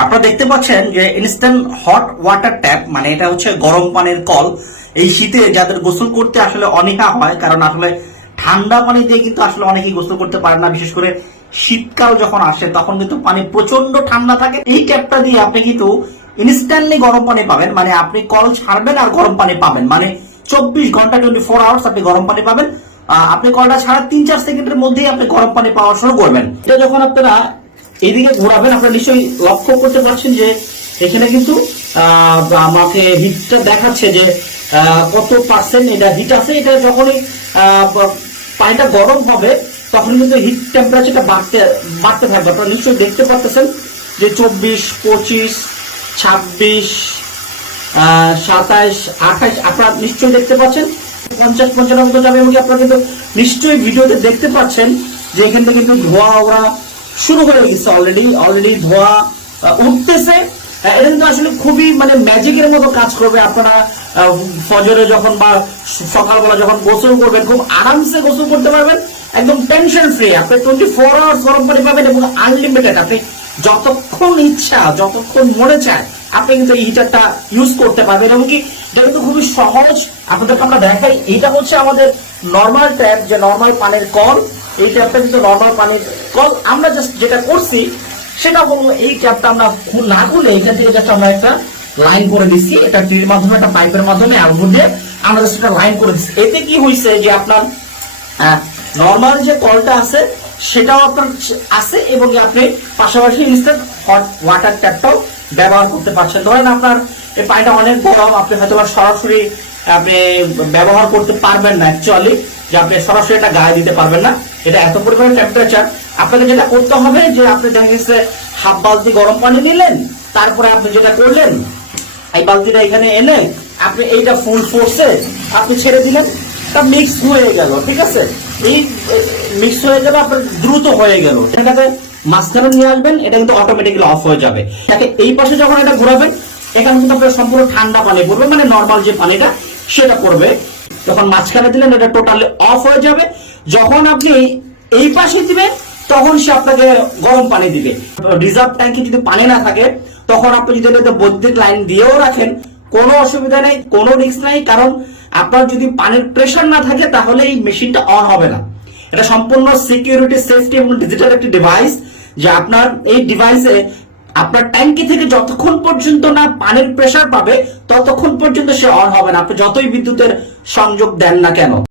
আপনারা দেখতে পাচ্ছেন যে ইনস্ট্যান্ট হট ওয়াটার ট্যাপ, মানে এটা হচ্ছে গরম পানির কল। এই শীতে যাদের গোসল করতে আসলে অনীহা হয়, কারণ আসলে ঠান্ডা পানি দিয়ে কিন্তু আসলে অনেকেই গোসল করতে পারে না, বিশেষ করে শীতকাল যখন আসে তখন কিন্তু পানি প্রচন্ড ঠান্ডা থাকে। এই ট্যাপটা দিয়ে আপনি কিন্তু ইনস্ট্যান্টলি গরম পানি পাবেন, মানে আপনি কল ছাড়বেন আর গরম পানি পাবেন, মানে 24 ঘন্টা 24 আওয়ার্স আপনি গরম পানি পাবেন। আপনি কলটা ছাড়া 3-4 সেকেন্ডের মধ্যেই আপনি গরম পানি পাওয়া শুরু করবেন। এটা যখন আপনারা এইদিকে ঘোরাবেন, আপনারা নিশ্চয়ই লক্ষ্য করতে পারছেন যে এখানে কিন্তু আমাকে হিটটা দেখাচ্ছে যে কত পার্সেন্ট এটা হিট আছে। এটা যখনই পানিটা গরম হবে তখন কিন্তু হিট টেম্পারেচারটা বাড়তে থাকবে। আপনারা নিশ্চয়ই দেখতে পাচ্ছেন যে 24, 25, 26, 27, 28 আপনারা নিশ্চয়ই দেখতে পাচ্ছেন। 50-55 যাবে এবং আপনারা কিন্তু নিশ্চয়ই ভিডিওতে দেখতে পাচ্ছেন যে এখান থেকে কিন্তু ধোঁয়া ওরা শুরু হয়ে গেছে, অলরেডি ধোঁয়া উঠতেছে। এটা কিন্তু আসলে খুবই মানে ম্যাজিকের মতো কাজ করবে। আপনারা ফজরে যখন বা সকালবেলা যখন গোসল করবেন খুব আরামসে গোসল করতে পারবেন, একদম টেনশন ফ্রি। আপনি 24 আওয়ার্স গরম পানি পাবেন এবং আনলিমিটেড। আপনি যতক্ষণ ইচ্ছা, যতক্ষণ মনে চায় আপনি কিন্তু এই হিটারটা ইউজ করতে পারবেন। এবং কি এটা কিন্তু খুবই সহজ। আপনাদেরকে আমরা দেখাই, এটা হচ্ছে আমাদের নর্মাল ট্যাপ, যে নর্মাল পানির কল। এই ট্যাপটা কিন্তু নর্মাল পানির কল। আমরা জাস্ট যেটা করছি সেটা হলো এই ট্যাপটা আমরা না খুলে এখান থেকে জাস্ট আমরা একটা লাইন করে দিচ্ছি, এটা ট্রির মাধ্যমে, একটা পাইপের মাধ্যমে আউটপুট দিয়ে আমরা জাস্ট একটা লাইন করে দিচ্ছি। এতে কি হয়েছে যে আপনার নর্মাল যে কলটা আছে সেটাও আপনার আছে এবং আপনি পাশাপাশি ইনস্ট্যান্ট হট ওয়াটার ট্যাপটাও ব্যবহার করতে পারছেন। ধরেন আপনার এই পানিটা অনেক গরম, আপনি হয়তো সরাসরি আপনি ব্যবহার করতে পারবেন না, অ্যাকচুয়ালি যে আপনি সরাসরি এটা গায়ে দিতে পারবেন না, এটা এত পরিমাণে টেম্পারেচার। আপনাকে যেটা করতে হবে যে আপনি দেখা গেছে হাফ বালতি গরম পানি নিলেন, তারপরে আপনি যেটা করলেন এই বালতিটা এখানে এনে আপনি এইটা ফুল ফোর্সে আপনি ছেড়ে দিলেন, তা মিক্স হয়ে গেল। ঠিক আছে, এই মিক্স হয়ে যাবে, আপনার দ্রুত হয়ে গেল। এটাকে মাঝখানে নিয়ে আসবেন, এটা কিন্তু অটোমেটিক্যালি অফ হয়ে যাবে। এটাকে এই পাশে যখন এটা ঘোরাবেন এখানে কিন্তু আপনার সম্পূর্ণ ঠান্ডা পানি পড়বে, মানে নর্মাল যে পানিটা সেটা পড়বে। যখন মাঝখানে দিলেন এটা টোটালি অফ হয়ে যাবে। যখন আপনি এই পাশে দিবেন তখন সে আপনাকে গরম পানি দিবে। রিজার্ভ ট্যাঙ্কে যদি পানি না থাকে তখন আপনি যদি এটা বৈদ্যুতিক লাইন দিয়েও রাখেন কোনো অসুবিধা নেই, কোনো রিস্ক নাই, কারণ আপনার যদি পানির প্রেশার না থাকে তাহলে এই মেশিনটা অন হবে না। এটা সম্পূর্ণ সিকিউরিটি, সেফটি এবং ডিজিটাল একটি ডিভাইস, যে আপনার এই ডিভাইসে আপনার ট্যাঙ্কি থেকে যতক্ষণ পর্যন্ত না পানির প্রেশার পাবে ততক্ষণ পর্যন্ত সে অন হবে না, আপনি যতই বিদ্যুতের সংযোগ দেন না কেন।